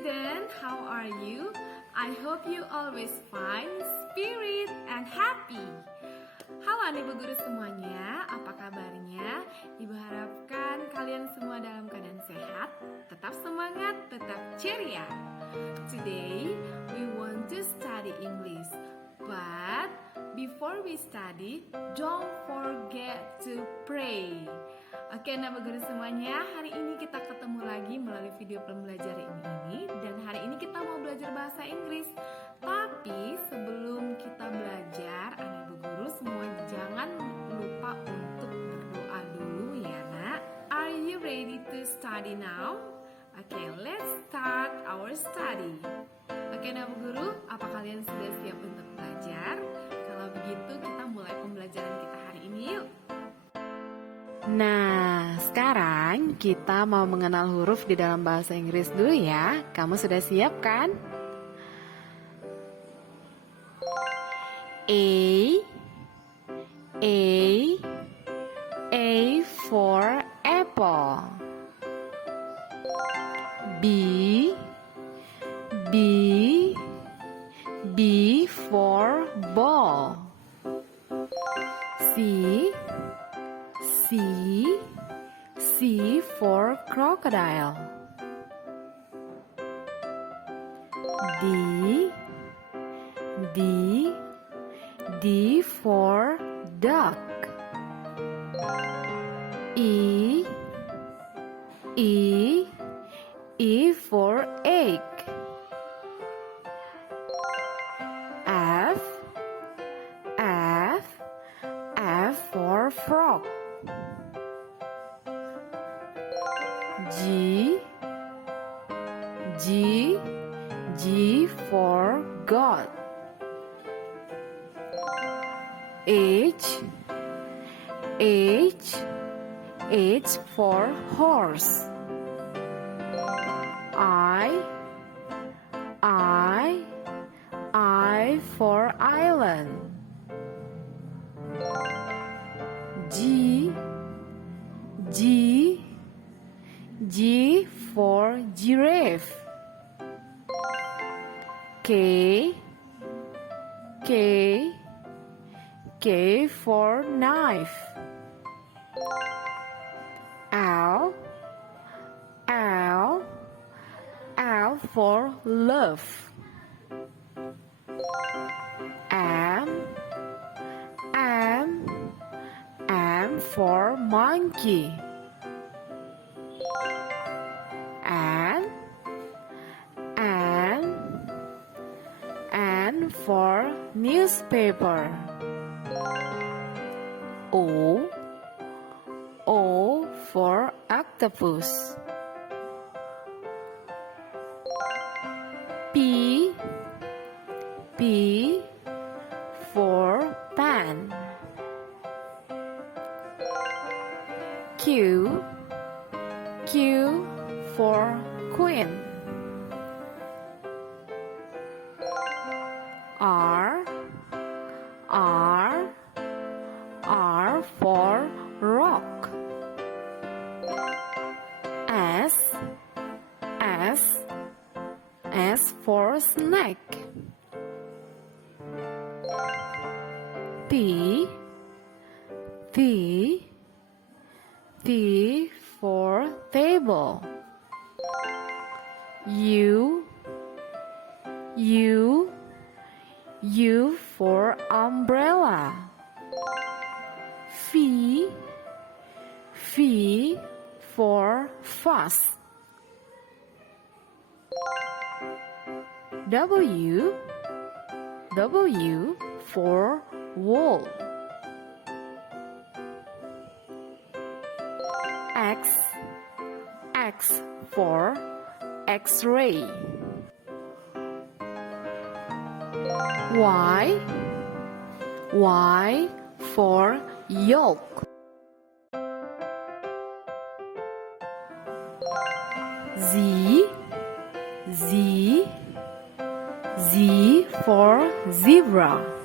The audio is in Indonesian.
student, how are you? I hope you always fine, spirit, and happy. Halo anak ibu guru semuanya, apa kabarnya? Ibu harapkan kalian semua dalam keadaan sehat, tetap semangat, tetap ceria. Today, we want to study English. But before we study, don't forget to pray. Oke, anak ibu guru semuanya, hari ini kita ketemu lagi melalui video pembelajaran ini. Dan hari ini kita mau belajar bahasa Inggris. Tapi sebelum kita belajar, anak ibu guru semua jangan lupa untuk berdoa dulu ya nak. Are you ready to study now? Okay, let's start our study. Oke, anak ibu guru, apa kalian sudah siap untuk belajar? Kalau begitu kita mulai pembelajaran kita hari ini yuk. Nah, sekarang kita mau mengenal huruf di dalam bahasa Inggris dulu ya. Kamu sudah siap kan? A for apple. B for ball. C for crocodile. D for duck. E for egg. F for frog. G for God. H for horse. I for island. G for giraffe. K for knife. L for love. M for monkey. N for newspaper. O for octopus. P for pen. Q for queen. R for rock. S for snake. T for table. U for umbrella. V for vase. W for wall. X for X-ray. Y for yolk. Z for zebra.